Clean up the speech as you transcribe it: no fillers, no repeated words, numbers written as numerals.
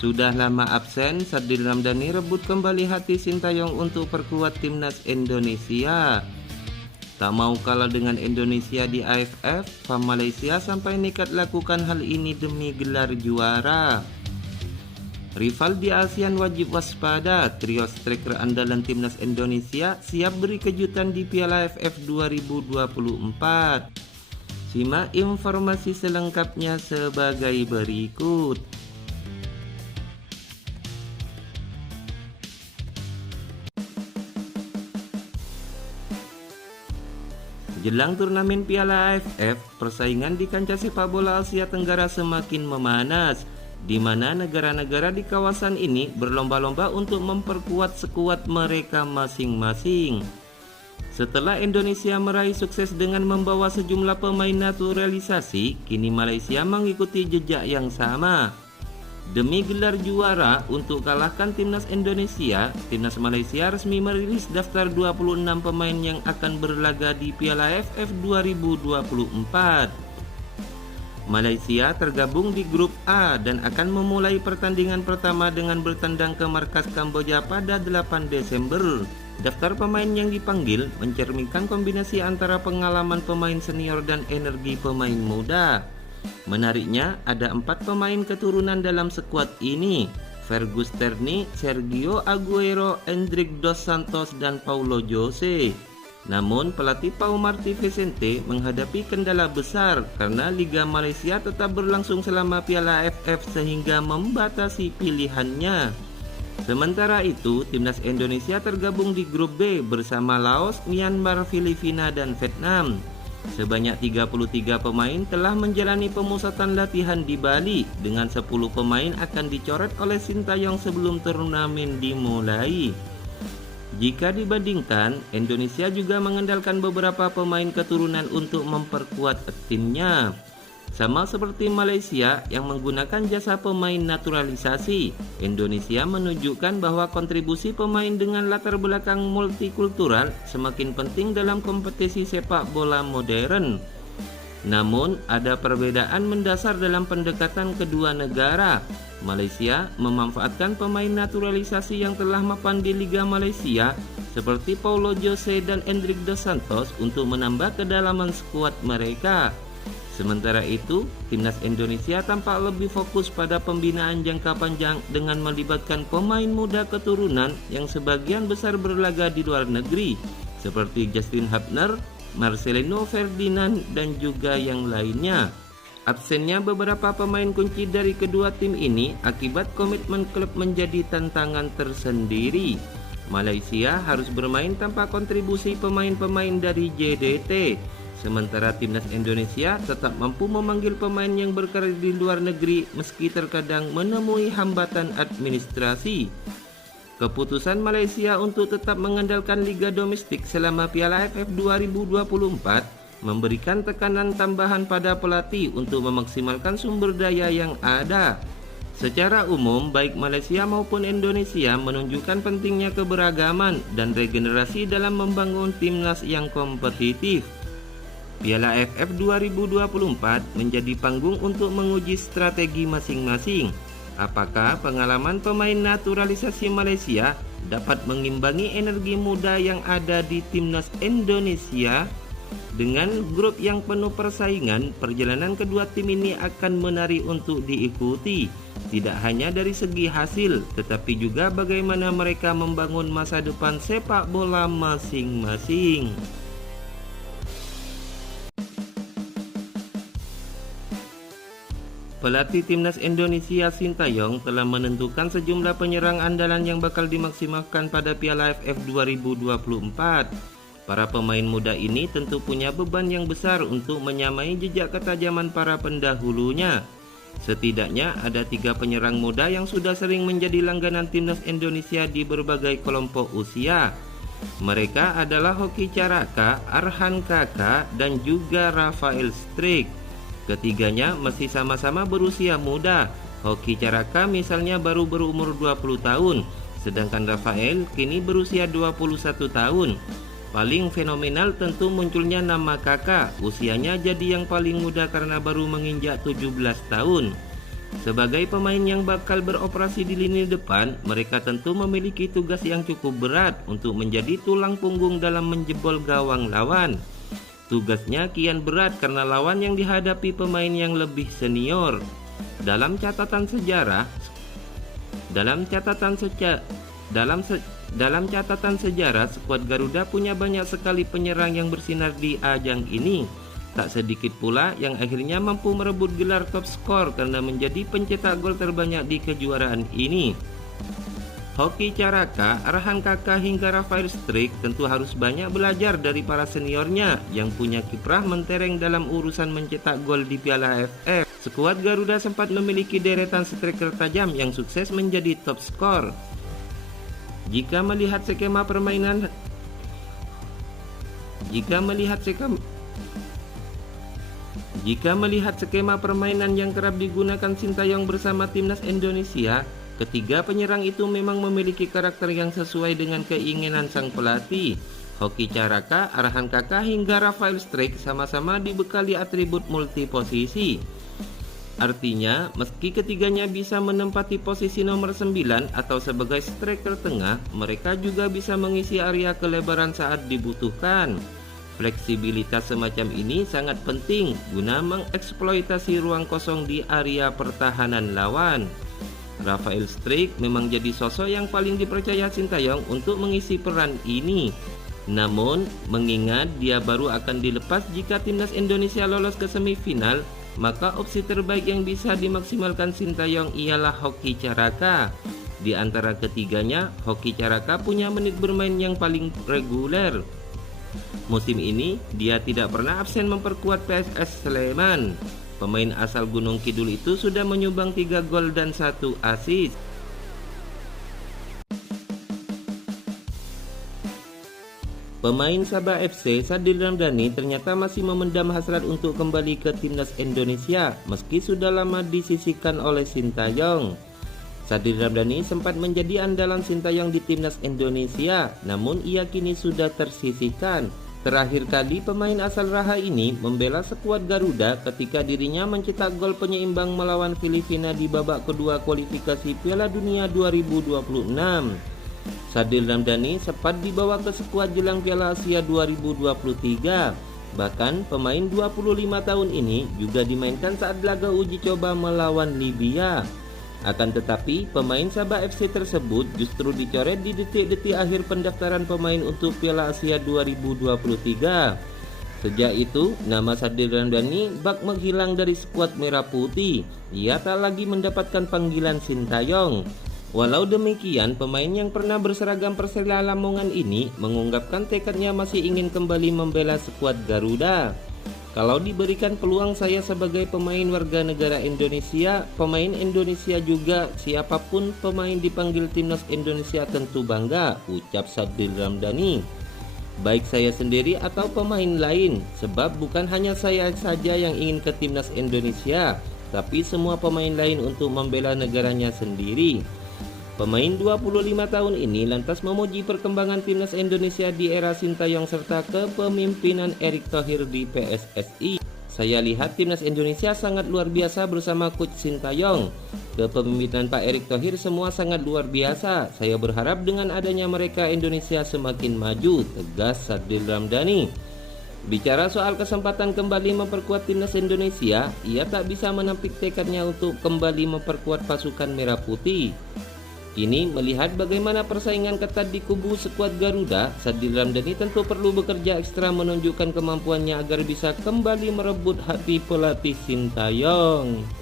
Sudah lama absen, Sardin Ramdhani rebut kembali hati Sintayong untuk perkuat timnas Indonesia. Tak mau kalah dengan Indonesia di AFF, fam Malaysia sampai nekat lakukan hal ini demi gelar juara. Rival di ASEAN wajib waspada, trio striker andalan timnas Indonesia siap beri kejutan di Piala AFF 2024. Simak informasi selengkapnya sebagai berikut. Jelang turnamen Piala AFF, persaingan di kancah sepak bola Asia Tenggara semakin memanas, di mana negara-negara di kawasan ini berlomba-lomba untuk memperkuat skuad mereka masing-masing. Setelah Indonesia meraih sukses dengan membawa sejumlah pemain naturalisasi, kini Malaysia mengikuti jejak yang sama. Demi gelar juara untuk kalahkan timnas Indonesia, timnas Malaysia resmi merilis daftar 26 pemain yang akan berlaga di Piala AFF 2024. Malaysia tergabung di grup A dan akan memulai pertandingan pertama dengan bertandang ke markas Kamboja pada 8 Desember. Daftar pemain yang dipanggil mencerminkan kombinasi antara pengalaman pemain senior dan energi pemain muda. Menariknya, ada 4 pemain keturunan dalam skuad ini: Fergus Terni, Sergio Aguero, Endrick Dos Santos, dan Paulo Jose. Namun, pelatih Pau Marti Vicente menghadapi kendala besar karena Liga Malaysia tetap berlangsung selama Piala AFF sehingga membatasi pilihannya. Sementara itu, timnas Indonesia tergabung di grup B bersama Laos, Myanmar, Filipina, dan Vietnam. Sebanyak 33 pemain telah menjalani pemusatan latihan di Bali, dengan 10 pemain akan dicoret oleh Sintayong sebelum turnamen dimulai. Jika dibandingkan, Indonesia juga mengandalkan beberapa pemain keturunan untuk memperkuat timnya. Sama seperti Malaysia yang menggunakan jasa pemain naturalisasi, Indonesia menunjukkan bahwa kontribusi pemain dengan latar belakang multikultural semakin penting dalam kompetisi sepak bola modern. Namun, ada perbedaan mendasar dalam pendekatan kedua negara. Malaysia memanfaatkan pemain naturalisasi yang telah mapan di Liga Malaysia seperti Paulo Jose dan Endrick Dos Santos untuk menambah kedalaman skuad mereka. Sementara itu, timnas Indonesia tampak lebih fokus pada pembinaan jangka panjang dengan melibatkan pemain muda keturunan yang sebagian besar berlaga di luar negeri, seperti Justin Hubner, Marcelino Ferdinand, dan juga yang lainnya. Absennya beberapa pemain kunci dari kedua tim ini akibat komitmen klub menjadi tantangan tersendiri. Malaysia harus bermain tanpa kontribusi pemain-pemain dari JDT. Sementara timnas Indonesia tetap mampu memanggil pemain yang berkarir di luar negeri meski terkadang menemui hambatan administrasi. Keputusan Malaysia untuk tetap mengandalkan liga domestik selama Piala AFF 2024 memberikan tekanan tambahan pada pelatih untuk memaksimalkan sumber daya yang ada. Secara umum, baik Malaysia maupun Indonesia menunjukkan pentingnya keberagaman dan regenerasi dalam membangun timnas yang kompetitif. Piala AFF 2024 menjadi panggung untuk menguji strategi masing-masing. Apakah pengalaman pemain naturalisasi Malaysia dapat mengimbangi energi muda yang ada di timnas Indonesia? Dengan grup yang penuh persaingan, perjalanan kedua tim ini akan menarik untuk diikuti. Tidak hanya dari segi hasil, tetapi juga bagaimana mereka membangun masa depan sepak bola masing-masing. Pelatih timnas Indonesia Sintayong telah menentukan sejumlah penyerang andalan yang bakal dimaksimalkan pada Piala AFF 2024. Para pemain muda ini tentu punya beban yang besar untuk menyamai jejak ketajaman para pendahulunya. Setidaknya ada 3 penyerang muda yang sudah sering menjadi langganan timnas Indonesia di berbagai kelompok usia. Mereka adalah Hoki Caraka, Arhan Kaka, dan juga Rafael Struijk. Ketiganya masih sama-sama berusia muda. Hoki Caraka misalnya baru berumur 20 tahun, sedangkan Rafael kini berusia 21 tahun. Paling fenomenal tentu munculnya nama Kaka, usianya jadi yang paling muda karena baru menginjak 17 tahun. Sebagai pemain yang bakal beroperasi di lini depan, mereka tentu memiliki tugas yang cukup berat untuk menjadi tulang punggung dalam menjebol gawang lawan. Tugasnya kian berat karena lawan yang dihadapi pemain yang lebih senior. Dalam catatan sejarah, skuad Garuda punya banyak sekali penyerang yang bersinar di ajang ini. Tak sedikit pula yang akhirnya mampu merebut gelar top skor karena menjadi pencetak gol terbanyak di kejuaraan ini. Hoki Caraka, Arhan Kakak hingga Rafael Struijk tentu harus banyak belajar dari para seniornya yang punya kiprah mentereng dalam urusan mencetak gol di Piala AFF. Skuad Garuda sempat memiliki deretan striker tajam yang sukses menjadi top skor. Jika melihat skema permainan yang kerap digunakan Sintayong bersama timnas Indonesia, ketiga penyerang itu memang memiliki karakter yang sesuai dengan keinginan sang pelatih. Hoki Caraka, Arhan Kakak hingga Rafael Struijk sama-sama dibekali atribut multi posisi. Artinya, meski ketiganya bisa menempati posisi nomor 9 atau sebagai striker tengah, mereka juga bisa mengisi area kelebaran saat dibutuhkan. Fleksibilitas semacam ini sangat penting guna mengeksploitasi ruang kosong di area pertahanan lawan. Rafael Struijk memang jadi sosok yang paling dipercaya Sintayong untuk mengisi peran ini. Namun, mengingat dia baru akan dilepas jika timnas Indonesia lolos ke semifinal, maka opsi terbaik yang bisa dimaksimalkan Sintayong ialah Hoki Caraka. Di antara ketiganya, Hoki Caraka punya menit bermain yang paling reguler. Musim ini, dia tidak pernah absen memperkuat PSS Sleman. Pemain asal Gunung Kidul itu sudah menyumbang 3 gol dan 1 assist. Pemain Sabah FC Sadil Ramdhani ternyata masih memendam hasrat untuk kembali ke timnas Indonesia meski sudah lama disisihkan oleh Sintayong. Sadil Ramdhani sempat menjadi andalan Sintayong di timnas Indonesia, namun ia kini sudah tersisihkan. Terakhir kali pemain asal Raha ini membela skuad Garuda ketika dirinya mencetak gol penyeimbang melawan Filipina di babak kedua kualifikasi Piala Dunia 2026. Sadil Ramdhani sempat dibawa ke skuad jelang Piala Asia 2023. Bahkan pemain 25 tahun ini juga dimainkan saat laga uji coba melawan Libya. Akan tetapi, pemain Sabah FC tersebut justru dicoret di detik-detik akhir pendaftaran pemain untuk Piala Asia 2023. Sejak itu, nama Sadil Ramdhani bak menghilang dari skuad merah putih. Ia tak lagi mendapatkan panggilan Sintayong. Walau demikian, pemain yang pernah berseragam Persela Lamongan ini mengungkapkan tekadnya masih ingin kembali membela skuad Garuda. Kalau diberikan peluang saya sebagai pemain warga negara Indonesia, pemain Indonesia juga, siapapun pemain dipanggil timnas Indonesia tentu bangga, ucap Sadil Ramdhani. Baik saya sendiri atau pemain lain, sebab bukan hanya saya saja yang ingin ke timnas Indonesia, tapi semua pemain lain untuk membela negaranya sendiri. Pemain 25 tahun ini lantas memuji perkembangan timnas Indonesia di era Sintayong serta kepemimpinan Erick Thohir di PSSI. Saya lihat timnas Indonesia sangat luar biasa bersama coach Sintayong. Kepemimpinan Pak Erick Thohir semua sangat luar biasa. Saya berharap dengan adanya mereka Indonesia semakin maju, tegas Sadil Ramdhani. Bicara soal kesempatan kembali memperkuat timnas Indonesia, ia tak bisa menampik tekadnya untuk kembali memperkuat pasukan merah putih. Kini melihat bagaimana persaingan ketat di kubu skuad Garuda, Sadil Ramdhani tentu perlu bekerja ekstra menunjukkan kemampuannya agar bisa kembali merebut hati pelatih Sintayong.